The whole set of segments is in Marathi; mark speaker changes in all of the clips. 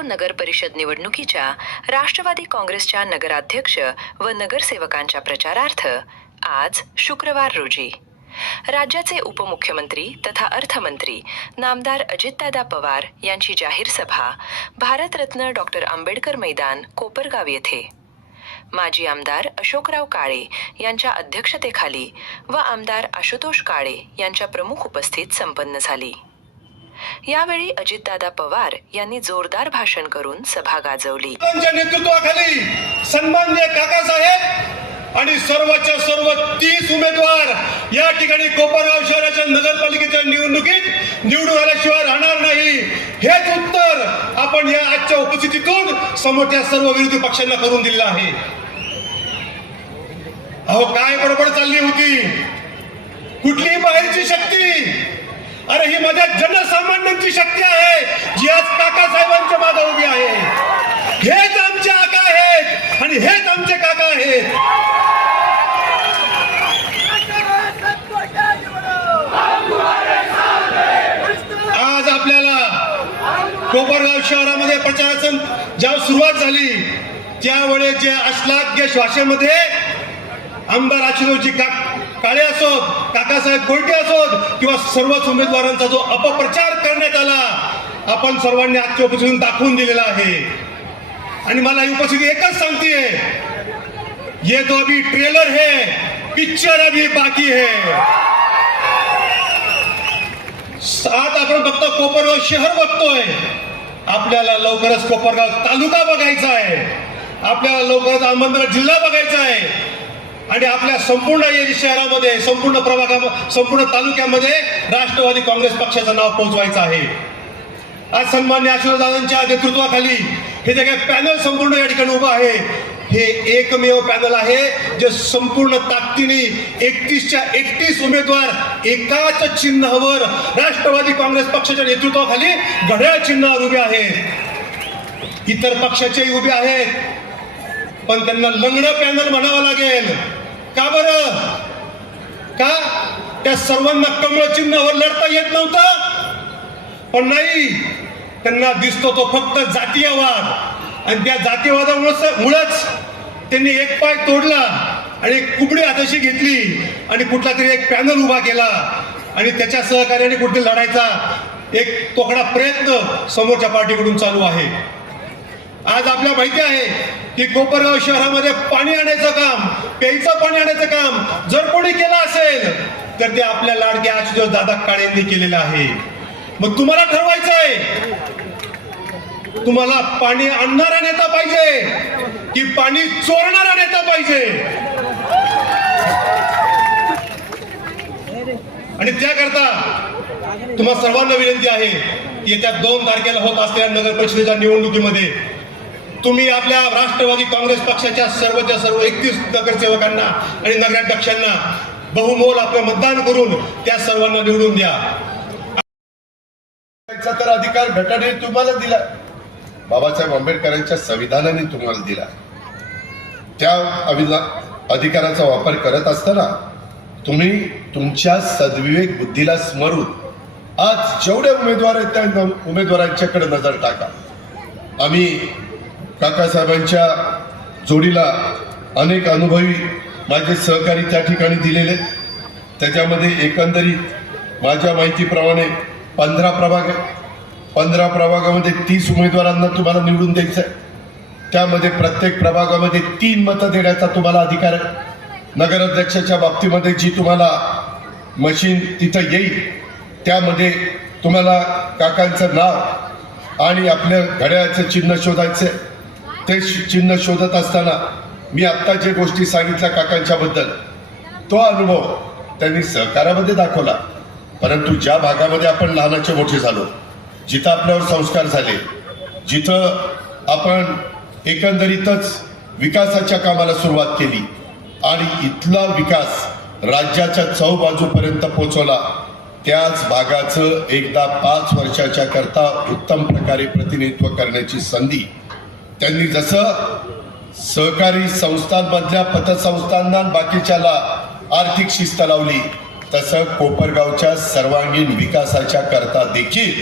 Speaker 1: जळगाव नगर परिषद निवडणुकीच्या राष्ट्रवादी काँग्रेसच्या नगराध्यक्ष व नगरसेवकांच्या प्रचारार्थ आज शुक्रवार रोजी राज्याचे उपमुख्यमंत्री तथा अर्थमंत्री नामदार अजितदादा पवार यांची जाहीर सभा भारतरत्न डॉक्टर आंबेडकर मैदान कोपरगाव येथे माजी आमदार अशोकराव काळे यांच्या अध्यक्षतेखाली व आमदार आशुतोष काळे यांच्या प्रमुख उपस्थित संपन्न झाली यावेळी अजितदादा पवार यांनी जोरदार भाषण करून सभा गाजवली नेतृत्वाखाली
Speaker 2: सन्मान्य काकासाहेब आणि सर्वच्या सर्व तीस उमेदवार या ठिकाणी कोपरगाव शहराच्या नगरपालिकेच्या निवडणुकीत निवडून आल्याशिवाय राहणार नाही हेच उत्तर आपण या आजच्या उपस्थितीतून समोरच्या सर्व विरोधी पक्षांना करून दिलं आहे अहो काय बडबड चालली होती कुठली बाहेरची शक्ती अरे ही माझ्या जनसामान्यांची शक्ती आहे जी आज काका साहेबांच्या मागे उभी आहे हेच आमचे आका आहेत आणि हेच आमचे काका आहेत आज आपल्याला कोपरगाव शहरामध्ये प्रचाराचं ज्या सुरुवात झाली त्यावेळेस जे अश्लाघ्य श्वासेमध्ये आमदार आशिरोजी काळे असोत काकासाहेब गोयटे असोत किंवा सर्वच उमेदवारांचा जो अपप्रचार करण्यात आला आपण सर्वांनी आजच्या उपस्थितीतून दाखवून दिलेला आहे आणि मला ही उपस्थिती एकच सांगते ये तो अभी ट्रेलर है पिक्चर अभी बाकी है सात आपण फक्त कोपरगाव शहर बघतोय आपल्याला लवकरच कोपरगाव तालुका बघायचा आहे आपल्याला लवकरच अहमदनगर जिल्हा बघायचा आहे आणि आपल्या संपूर्ण शहरामध्ये संपूर्ण प्रभागा संपूर्ण तालुक्यामध्ये राष्ट्रवादी काँग्रेस पक्षाचं नाव पोहोचवायचं आहे आज सन्मान्य आशीर्वादांच्या नेतृत्वाखाली हे जे काही पॅनल संपूर्ण या ठिकाणी उभं आहे हे एकमेव पॅनल आहे जे संपूर्ण ताकदीने एकतीसच्या एकतीस उमेदवार एकाच चिन्हावर राष्ट्रवादी काँग्रेस पक्षाच्या नेतृत्वाखाली घड्याळ चिन्हावर उभे आहेत इतर पक्षाचेही उभे आहेत पण त्यांना लग्न पॅनल म्हणावं लागेल का बर का त्या सर्वांना कमळ चिन्हावर लढता येत नव्हतं पण नाही त्यांना दिसतो तो फक्त जातीयवाद आणि त्या जातीयवादामुळे मुळच त्यांनी एक पाय तोडला आणि एक कुबडी हाताशी घेतली आणि कुठला तरी एक पॅनल उभा केला आणि त्याच्या सहकार्याने कुठे लढायचा एक तोकडा प्रयत्न समोरच्या पार्टीकडून चालू आहे आज आपल्या माहिती आहे की कोपरगाव शहरामध्ये पाणी आणायचं काम प्यायचं पाणी आणायचं काम जर कोणी केलं असेल तर ते आपल्या लाडक्या आशुतोष दादा काळे यांनी केलेलं आहे मग तुम्हाला ठरवायचं आहे तुम्हाला पाणी आणणारा नेता पाहिजे की पाणी चोरणारा नेता पाहिजे आणि त्याकरता तुम्हाला सर्वांना विनंती आहे की येत्या दोन तारखेला होत असलेल्या नगर परिषदेच्या निवडणुकीमध्ये तुम्ही आपल्या राष्ट्रवादी काँग्रेस पक्षाच्या सर्वच्या सर्व एकतीस नगरसेवकांना आणि
Speaker 3: नगराध्यक्षांना बहुमोल आपलं मतदान करून त्या सर्वांना निवडून द्या तर अधिकार घटनेने तुम्हाला दिला बाबासाहेब आंबेडकरांच्या संविधानाने तुम्हाला दिला त्या अधिकाराचा वापर करत असताना तुम्ही तुमच्या सद्विवेक बुद्धीला स्मरून आज जेवढे उमेदवार आहेत त्या उमेदवारांच्याकडे नजर टाका आम्ही काकासाहेबांच्या जोडीला अनेक अनुभवी माझे सहकारी त्या ठिकाणी दिलेले त्याच्यामध्ये एकंदरीत माझ्या माहितीप्रमाणे पंधरा प्रभाग पंधरा प्रभागामध्ये तीस उमेदवारांना तुम्हाला निवडून द्यायचं आहे त्यामध्ये प्रत्येक प्रभागामध्ये तीन मतं देण्याचा तुम्हाला अधिकार आहे नगराध्यक्षाच्या बाबतीमध्ये जी तुम्हाला मशीन तिथं येईल त्यामध्ये तुम्हाला काकांचं नाव आणि आपल्या घड्याचं चिन्ह शोधायचं आहे ते चिन्ह शोधत असताना मी आत्ता जे गोष्टी सांगितल्या बद्दल तो अनुभव त्यांनी सहकारामध्ये दाखवला परंतु ज्या भागामध्ये आपण लहानाचे मोठे झालो जिथं आपल्यावर संस्कार झाले जिथं आपण एकंदरीतच विकासाच्या कामाला सुरुवात केली आणि इथला विकास राज्याच्या चौ बाजूपर्यंत पोचवला त्याच भागाचं एकदा पाच वर्षाच्या करता उत्तम प्रकारे प्रतिनिधित्व करण्याची संधी त्यांनी जसं सहकारी संस्थांमधल्या पतसंस्थांना बाकीच्याला आर्थिक शिस्त लावली तसं कोपरगावच्या सर्वांगीण विकासाच्या करता देखील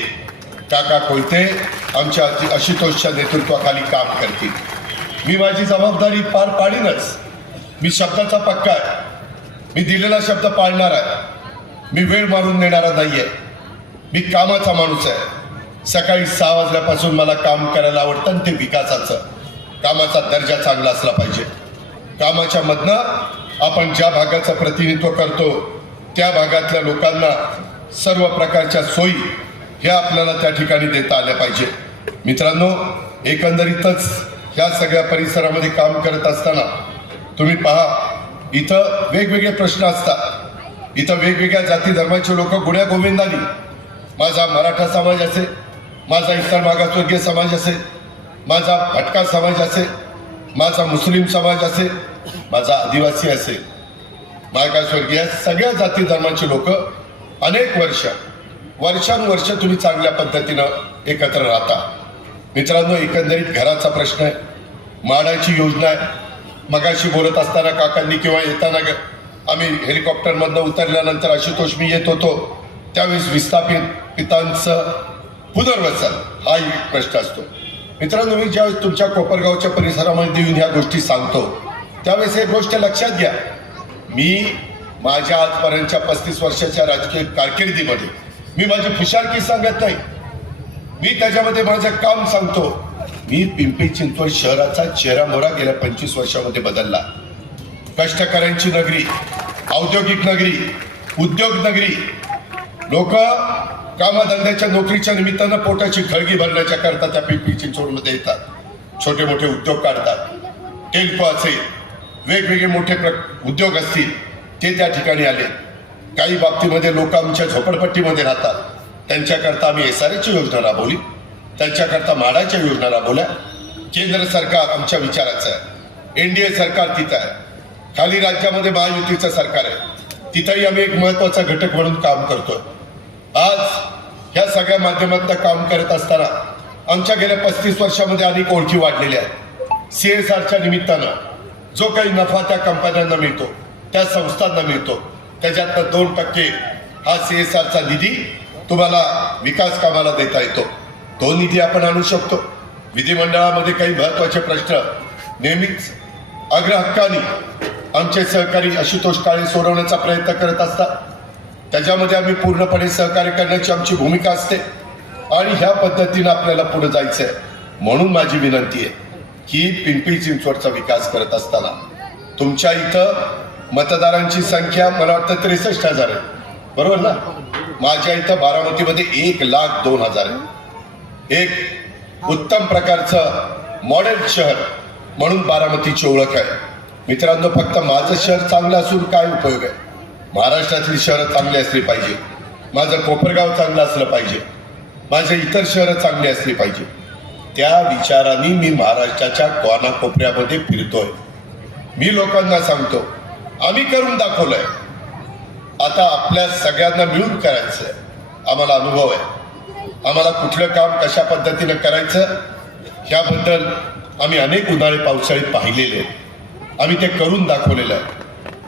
Speaker 3: काका कोयते आमच्या आशुतोषच्या नेतृत्वाखाली काम करतील मी माझी जबाबदारी पार पाडीनच मी शब्दाचा पक्का आहे मी दिलेला शब्द पाळणार आहे मी वेळ मारून देणारा नाही आहे मी कामाचा माणूस आहे सकाळी सहा वाजल्यापासून मला काम करायला आवडतं आणि ते विकासाचं कामाचा दर्जा चांगला असला पाहिजे कामाच्या मधनं आपण ज्या भागाचं प्रतिनिधित्व करतो त्या भागातल्या लोकांना सर्व प्रकारच्या सोयी ह्या आपल्याला त्या ठिकाणी देता आल्या पाहिजे मित्रांनो एकंदरीतच ह्या सगळ्या परिसरामध्ये काम करत असताना तुम्ही पहा इथं वेगवेगळे प्रश्न असतात इथं वेगवेगळ्या जाती धर्माचे लोक गुण्या गोविंदानी माझा मराठा समाज असेल माझा इतर मागासवर्गीय समाज असेल माझा भटका समाज असेल माझा मुस्लिम समाज असेल माझा आदिवासी असेल मागासवर्गीय सगळ्या जाती धर्माचे लोक अनेक वर्ष वर्षानुवर्ष तुम्ही चांगल्या पद्धतीनं एकत्र राहता मित्रांनो एकंदरीत घराचा प्रश्न आहे माडाची योजना आहे मगाशी बोलत असताना काकांनी किंवा येताना आम्ही हेलिकॉप्टरमधनं उतरल्यानंतर आशुतोष मी येत होतो त्यावेळेस विस्थापित पितांचं पुनर्वसन हा एक प्रश्न असतो मित्रांनो मी ज्यावेळेस तुमच्या कोपरगावच्या परिसरामध्ये येऊन ह्या गोष्टी सांगतो त्यावेळेस एक गोष्ट लक्षात घ्या मी माझ्या आजपर्यंतच्या पस्तीस वर्षाच्या राजकीय कारकिर्दीमध्ये मी माझी फुशारकी सांगत नाही मी त्याच्यामध्ये माझं काम सांगतो मी पिंपरी चिंचवड शहराचा चेहरा मोरा गेल्या पंचवीस वर्षामध्ये बदलला कष्टकऱ्यांची नगरी औद्योगिक नगरी उद्योग नगरी लोक कामाधंद्याच्या नोकरीच्या निमित्तानं पोटाची खळगी भरण्याच्या करता त्या पिंपरीची e मध्ये येतात छोटे मोठे उद्योग काढतात टेल्को असेल वेगवेगळे मोठे उद्योग असतील ते त्या ठिकाणी आले काही बाबतीमध्ये लोक आमच्या झोपडपट्टीमध्ये राहतात त्यांच्याकरता आम्ही एस आर एची योजना राबवली त्यांच्याकरता माडाच्या योजना राबवल्या केंद्र सरकार आमच्या विचाराचं आहे एन डी ए सरकार तिथं आहे खाली राज्यामध्ये महायुतीचं सरकार आहे तिथंही आम्ही एक महत्त्वाचा घटक म्हणून काम करतोय आज ह्या सगळ्या माध्यमात काम करत असताना आमच्या गेल्या पस्तीस वर्षामध्ये अनेक ओळखी वाढलेल्या आहेत सी एस आरच्या निमित्तानं जो काही नफा त्या कंपन्यांना मिळतो त्या संस्थांना मिळतो त्याच्यातनं दोन टक्के हा सी एस आरचा निधी तुम्हाला विकास कामाला देता येतो तो निधी आपण आणू शकतो विधिमंडळामध्ये काही महत्त्वाचे प्रश्न नेहमीच अग्रहक्काने आमचे सहकारी आशुतोष काळे सोडवण्याचा प्रयत्न करत असतात त्याच्यामध्ये आम्ही पूर्णपणे सहकार्य करण्याची आमची भूमिका असते आणि ह्या पद्धतीनं आपल्याला पुढे जायचं आहे म्हणून माझी विनंती आहे की पिंपरी चिंचवडचा विकास करत असताना तुमच्या इथं मतदारांची संख्या मला वाटतं त्रेसष्ट हजार आहे बरोबर ना माझ्या इथं बारामतीमध्ये एक लाख दोन हजार आहे एक उत्तम प्रकारचं मॉडेल शहर म्हणून बारामतीची ओळख आहे मित्रांनो फक्त माझं शहर चांगलं असून काय उपयोग आहे महाराष्ट्रातली शहरं चांगली असली पाहिजे माझं कोपरगाव चांगलं असलं पाहिजे माझे इतर शहरं चांगली असली पाहिजे त्या विचारांनी मी महाराष्ट्राच्या कोपऱ्यामध्ये फिरतोय मी लोकांना सांगतो आम्ही करून दाखवलंय आता आपल्या सगळ्यांना मिळून करायचं आहे आम्हाला अनुभव आहे आम्हाला कुठलं काम कशा पद्धतीनं करायचं ह्याबद्दल आम्ही अनेक उन्हाळे पावसाळीत पाहिलेले आम्ही ते करून दाखवलेलं आहे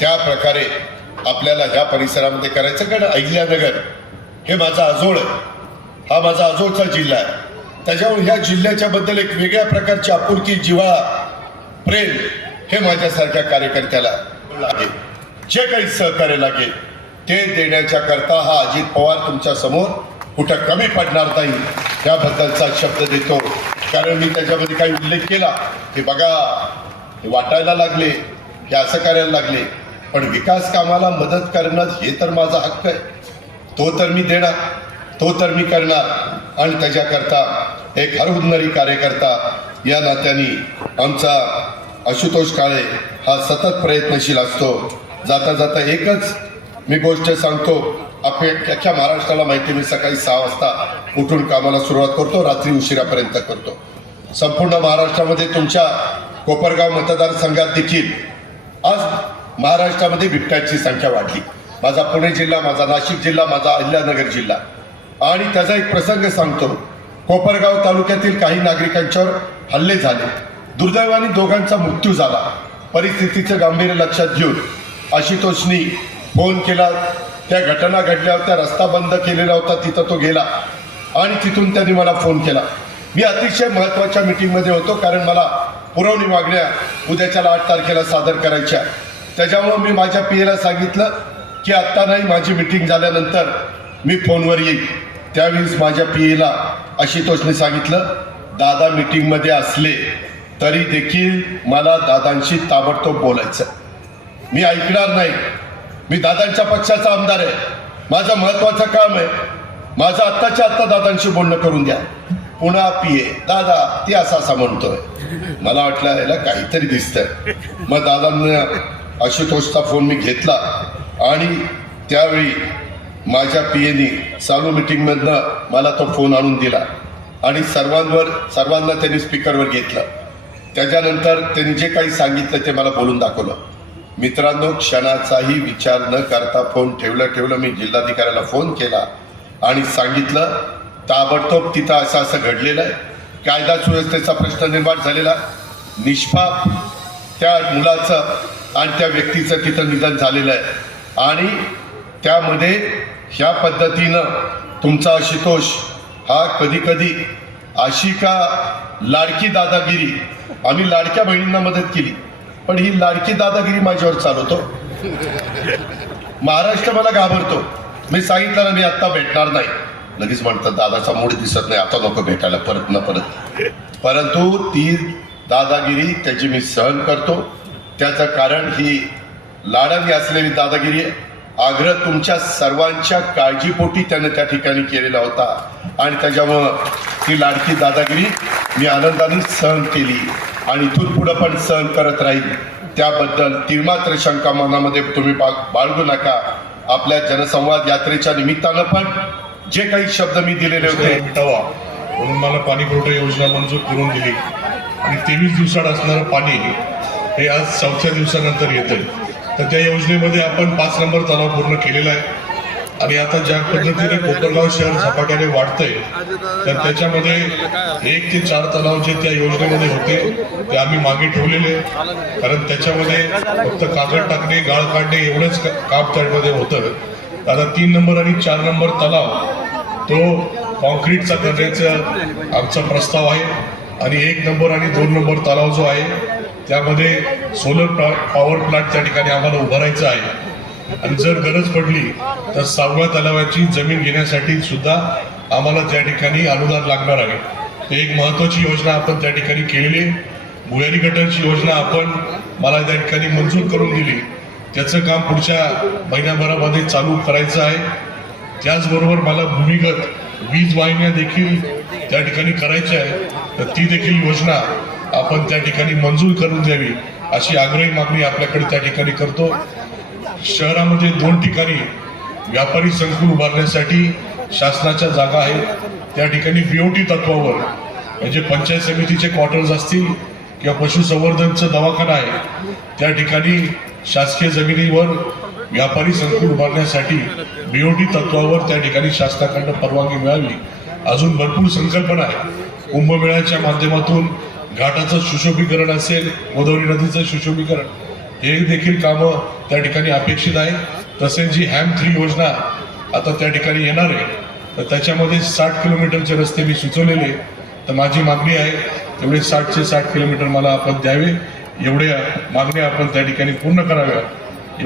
Speaker 3: त्या प्रकारे आपल्याला ह्या परिसरामध्ये करायचं कारण अहिल्यानगर हे माझा आजोळ आहे हा माझा आजोळचा जिल्हा आहे त्याच्यामुळे ह्या जिल्ह्याच्या बद्दल एक वेगळ्या प्रकारची आपुलकी जिवा प्रेम हे माझ्यासारख्या कार्यकर्त्याला लागेल जे काही सहकार्य लागेल ते देण्याच्या करता हा अजित पवार तुमच्या समोर कुठं कमी पडणार नाही याबद्दलचा शब्द देतो कारण मी त्याच्यामध्ये काही उल्लेख केला हे बघा हे वाटायला लागले हे असं करायला लागले पण विकास कामाला मदत करणं हे तर माझा हक्क आहे तो तर मी देणार तो तर मी करणार आणि त्याच्याकरता एक हरहुन्नरी कार्यकर्ता या नात्याने आमचा आशुतोष काळे हा सतत प्रयत्नशील असतो जाता जाता एकच मी गोष्ट सांगतो आपल्या अख्ख्या महाराष्ट्राला माहिती मी सकाळी सहा वाजता उठून कामाला सुरुवात करतो रात्री उशिरापर्यंत करतो संपूर्ण महाराष्ट्रामध्ये तुमच्या कोपरगाव मतदारसंघात देखील महाराष्ट्रामध्ये बिबट्यांची संख्या वाढली माझा पुणे जिल्हा माझा नाशिक जिल्हा माझा अहिल्यानगर जिल्हा आणि त्याचा एक प्रसंग सांगतो कोपरगाव तालुक्यातील काही नागरिकांच्यावर हल्ले झाले दुर्दैवाने दोघांचा मृत्यू झाला परिस्थितीचं गांभीर्य लक्षात घेऊन आशुतोषनी फोन केला त्या घटना घडल्या होत्या रस्ता बंद केलेला होता तिथं तो गेला आणि तिथून त्यांनी मला फोन केला मी अतिशय महत्त्वाच्या मिटिंगमध्ये होतो कारण मला पुरवणी मागण्या उद्याच्याला आठ तारखेला सादर करायच्या त्याच्यामुळं मी माझ्या पी सांगितलं की आत्ता नाही माझी मिटिंग झाल्यानंतर मी फोनवर येईल त्यावेळीच माझ्या पी एला आशुतोषने सांगितलं दादा मिटिंगमध्ये असले तरी देखील मला दादांशी ताबडतोब बोलायचं मी ऐकणार नाही मी दादांच्या पक्षाचा आमदार आहे माझं महत्वाचं काम आहे माझं आत्ताच्या आत्ता दादांशी बोलणं करून द्या पुन्हा पिये दादा ती असा असा म्हणतोय मला वाटलं याला काहीतरी दिसतंय मग दादांना आशुतोषचा फोन मी घेतला आणि त्यावेळी माझ्या पी एने चालू मिटिंगमधनं मला तो फोन आणून दिला आणि सर्वांवर सर्वांना त्यांनी स्पीकरवर घेतलं त्याच्यानंतर त्यांनी जे काही सांगितलं ते मला बोलून दाखवलं मित्रांनो क्षणाचाही विचार न करता फोन ठेवला ठेवलं मी जिल्हाधिकाऱ्याला फोन केला आणि सांगितलं ताबडतोब तिथं असं असं घडलेलं आहे कायदा सुव्यवस्थेचा प्रश्न निर्माण झालेला निष्पाप त्या मुलाचं आणि त्या व्यक्तीचं तिथं निधन झालेलं आहे आणि त्यामध्ये ह्या पद्धतीनं तुमचा आशुतोष हा कधीकधी अशी का लाडकी दादागिरी आम्ही लाडक्या बहिणींना मदत केली पण ही लाडकी दादागिरी माझ्यावर चालवतो महाराष्ट्र मला घाबरतो मी सांगितलं ना मी आत्ता भेटणार नाही लगेच म्हणतात दादाचा मूड दिसत नाही आता नको भेटायला परत ना परत परंतु ती दादागिरी त्याची मी सहन करतो त्याचं कारण ही लाडावी असलेली दादागिरी आग्रह तुमच्या सर्वांच्या काळजीपोटी त्यानं त्या ठिकाणी केलेला होता आणि त्याच्यामुळं ती लाडकी दादागिरी मी आनंदाने सहन केली आणि इथून पुढं पण सहन करत राहील त्याबद्दल मात्र शंका मनामध्ये तुम्ही बाळगू नका आपल्या जनसंवाद यात्रेच्या निमित्तानं पण जे काही शब्द मी दिलेले होते म्हणून मला पाणी योजना मंजूर करून दिली
Speaker 4: आणि तेवीस दिवसात असणारं पाणी हे आज चौथ्या दिवसानंतर येत आहे तर त्या योजनेमध्ये आपण पाच नंबर तलाव पूर्ण केलेला आहे आणि आता ज्या पद्धतीने कोपरगाव शहर झपाट्याने वाढतंय तर त्याच्यामध्ये एक ते चार तलाव जे त्या योजनेमध्ये होते ते आम्ही मागे ठेवलेले कारण त्याच्यामध्ये फक्त कागद टाकणे गाळ काढणे एवढंच काम त्यामध्ये होतं आता तीन नंबर आणि चार नंबर तलाव तो कॉन्क्रीटचा करण्याचा आमचा प्रस्ताव आहे आणि एक नंबर आणि दोन नंबर तलाव जो आहे त्यामध्ये सोलर प्ला पॉवर प्लांटच्या ठिकाणी आम्हाला उभारायचं आहे आणि जर गरज पडली तर सावळा तलावाची जमीन घेण्यासाठी सुद्धा आम्हाला त्या ठिकाणी अनुदान लागणार आहे एक महत्वाची योजना आपण त्या ठिकाणी केलेली भुयारी गटांची योजना आपण मला त्या ठिकाणी मंजूर करून दिली त्याचं काम पुढच्या महिन्याभरामध्ये चालू करायचं आहे त्याचबरोबर मला भूमिगत वीज वाहिन्या देखील त्या ठिकाणी करायच्या आहे तर ती देखील योजना आपण त्या ठिकाणी मंजूर करून द्यावी अशी आग्रही मागणी आपल्याकडे त्या ठिकाणी करतो शहरामध्ये दोन ठिकाणी व्यापारी संकुल उभारण्यासाठी शासनाच्या जागा आहेत त्या ठिकाणी बीओटी तत्वावर म्हणजे पंचायत समितीचे क्वार्टर्स असतील किंवा पशुसंवर्धनचं दवाखाना आहे त्या ठिकाणी शासकीय जमिनीवर व्यापारी संकुल उभारण्यासाठी बीओटी तत्वावर त्या ठिकाणी शासनाकडनं परवानगी मिळावी अजून भरपूर संकल्पना आहे कुंभमेळ्याच्या माध्यमातून घाटाचं सुशोभीकरण असेल गोदावरी नदीचं सुशोभीकरण हे देखील कामं त्या ठिकाणी अपेक्षित आहे तसेच जी हॅम थ्री योजना आता त्या ठिकाणी येणार आहे तर त्याच्यामध्ये साठ किलोमीटरचे रस्ते मी सुचवलेले तर माझी मागणी आहे तेवढे ते साठ किलोमीटर मला आपण द्यावे एवढ्या मागण्या आपण त्या ठिकाणी पूर्ण कराव्या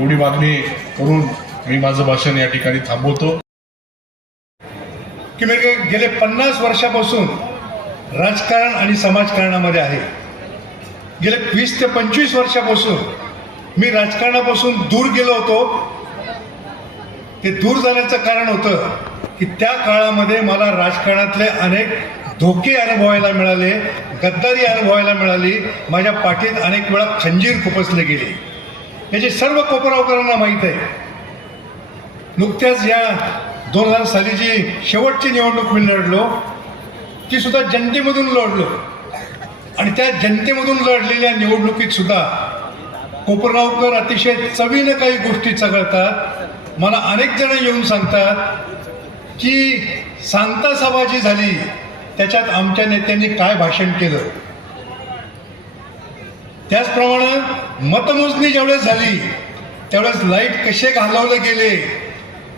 Speaker 4: एवढी मागणी करून मी माझं भाषण या ठिकाणी थांबवतो
Speaker 1: की मी म्हणजे गेले पन्नास वर्षापासून राजकारण आणि समाजकारणामध्ये आहे गेले वीस ते पंचवीस वर्षापासून मी राजकारणापासून दूर गेलो होतो ते दूर जाण्याचं कारण होतं की त्या काळामध्ये मला राजकारणातले अनेक धोके अनुभवायला मिळाले गद्दारी अनुभवायला मिळाली माझ्या पाठीत अनेक वेळा खंजीर खुपसले गेले याचे सर्व कोपरावकरांना माहीत आहे नुकत्याच या दोन हजार साली जी शेवटची निवडणूक मी लढलो ती सुद्धा जनतेमधून लढलो आणि त्या जनतेमधून लढलेल्या निवडणुकीत सुद्धा कोपरगावकर अतिशय चवीनं काही गोष्टी चघळतात मला अनेक जण येऊन सांगतात की सांता सभा जी झाली त्याच्यात आमच्या नेत्यांनी काय भाषण केलं त्याचप्रमाणे मतमोजणी ज्यावेळेस झाली त्यावेळेस लाईट कसे घालवले गेले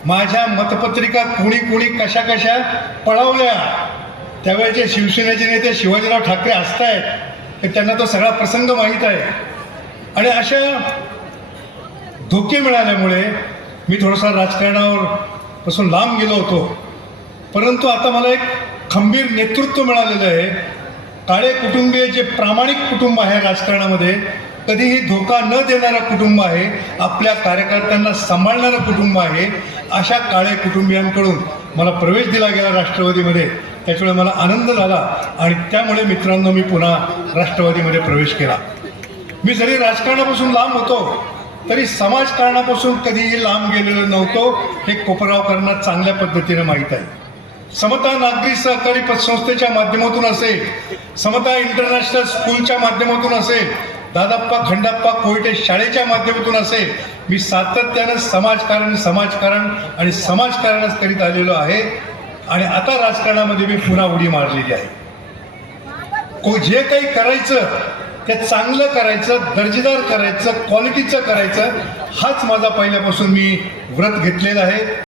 Speaker 1: माझ्या मतपत्रिका कोणी कोणी कशा कशा पळवल्या त्यावेळेचे शिवसेनेचे नेते शिवाजीराव ठाकरे असतायत हे त्यांना तो सगळा प्रसंग माहीत आहे आणि अशा धोके मिळाल्यामुळे मी थोडासा राजकारणावर पासून लांब गेलो होतो परंतु आता मला एक खंबीर नेतृत्व मिळालेलं आहे काळे कुटुंबीय जे प्रामाणिक कुटुंब आहे राजकारणामध्ये कधीही धोका न देणारं कुटुंब आहे आपल्या कार्यकर्त्यांना सांभाळणारं कुटुंब आहे अशा काळे कुटुंबियांकडून मला प्रवेश दिला गेला राष्ट्रवादीमध्ये त्याच्यामुळे मला आनंद झाला आणि त्यामुळे मित्रांनो मी पुन्हा राष्ट्रवादीमध्ये प्रवेश केला मी जरी राजकारणापासून लांब होतो तरी समाजकारणापासून कधीही लांब गेलेलो नव्हतो हे कोपरावकरांना चांगल्या पद्धतीने माहीत आहे समता नागरी सहकारी पतसंस्थेच्या माध्यमातून असेल समता इंटरनॅशनल स्कूलच्या माध्यमातून असेल दादाप्पा खंडाप्पा कोयटे शाळेच्या माध्यमातून असेल मी सातत्यानं समाजकारण समाजकारण आणि समाजकारणच करीत आलेलो आहे आणि आता राजकारणामध्ये मी पुन्हा उडी मारलेली आहे को जे काही करायचं ते चांगलं करायचं दर्जेदार करायचं क्वालिटीचं करायचं हाच माझा पहिल्यापासून मी व्रत घेतलेला आहे